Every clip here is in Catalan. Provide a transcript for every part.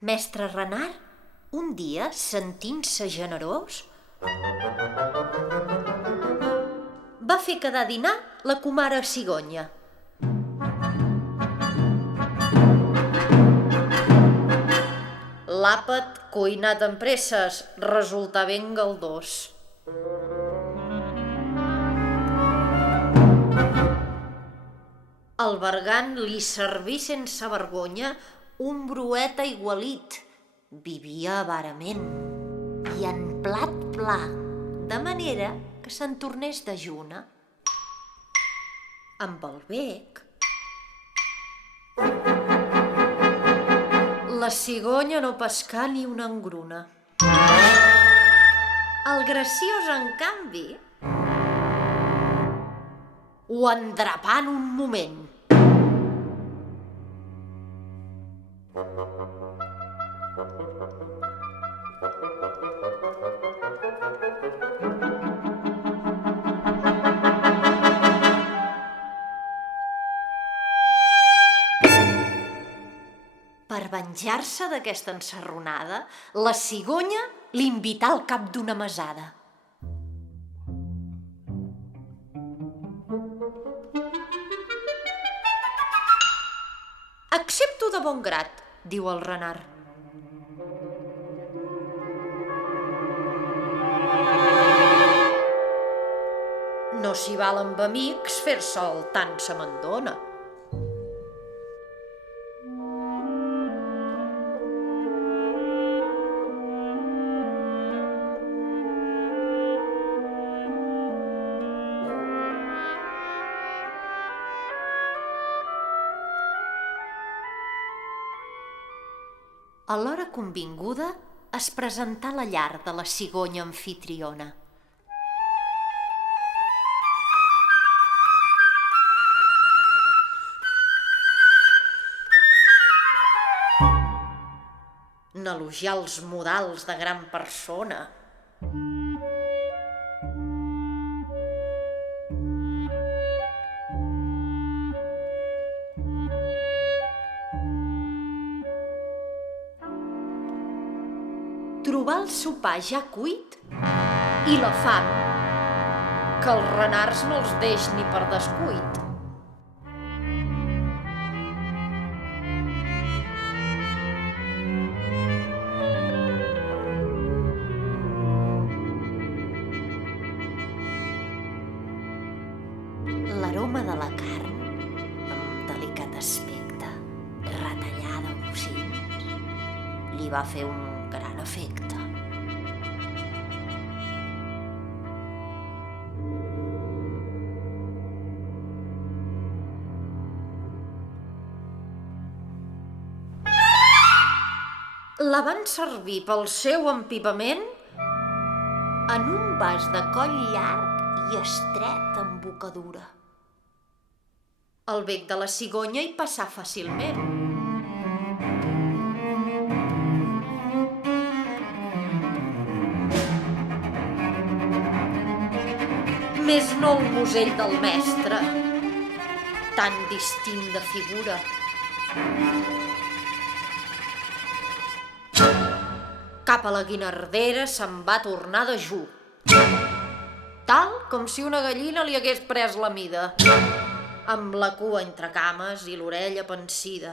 Mestre Renard, un dia, sentint-se generós, va fer quedar a dinar la comare cigonya. L'àpat, cuinat amb presses, resultà ben galdós. El bergant li serví sense vergonya un bruet aigualit. Vivia avarament i en plat pla, de manera que se'n tornés dejuna. Amb el bec, la cigonya no pescà ni una engruna. El graciós, en canvi, ho endrapà en un moment. Per venjar-se d'aquesta ensarronada, la cigonya l'invità al cap d'una mesada. Accepto de bon grat, diu el renard. No s'hi val amb amics fer-se'l tant se m'endona. A l'hora convinguda es presentà la llar de la cigonya amfitriona. N'elogià els modals de gran persona. Trobar el sopar ja cuit i la fam, que els renards no els deix ni per descuit. L'aroma de la carn, amb delicat aspecte, retallada a bocins, li va fer un gran efecte. La van servir pel seu empipament en un vas de coll llarg i estret amb bocadura. El bec de la cigonya hi passà fàcilment. Més no el musell del mestre, tan distint de figura. Cap a la guinardera se'n va tornar dejú, tal com si una gallina li hagués pres la mida, amb la cua entre cames i l'orella pansida.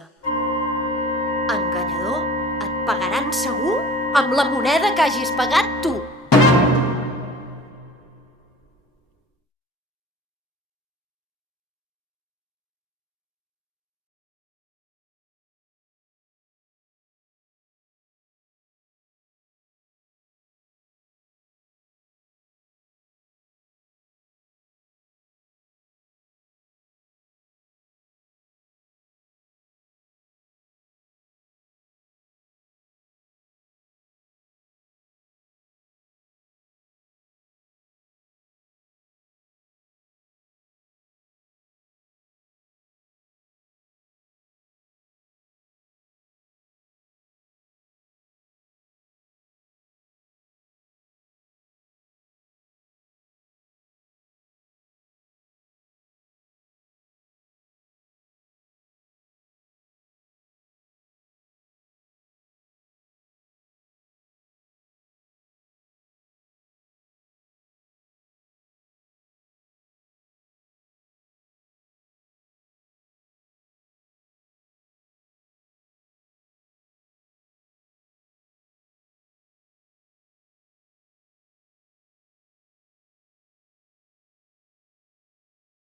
Enganyador, et pagaran segur amb la moneda que hagis pagat tu.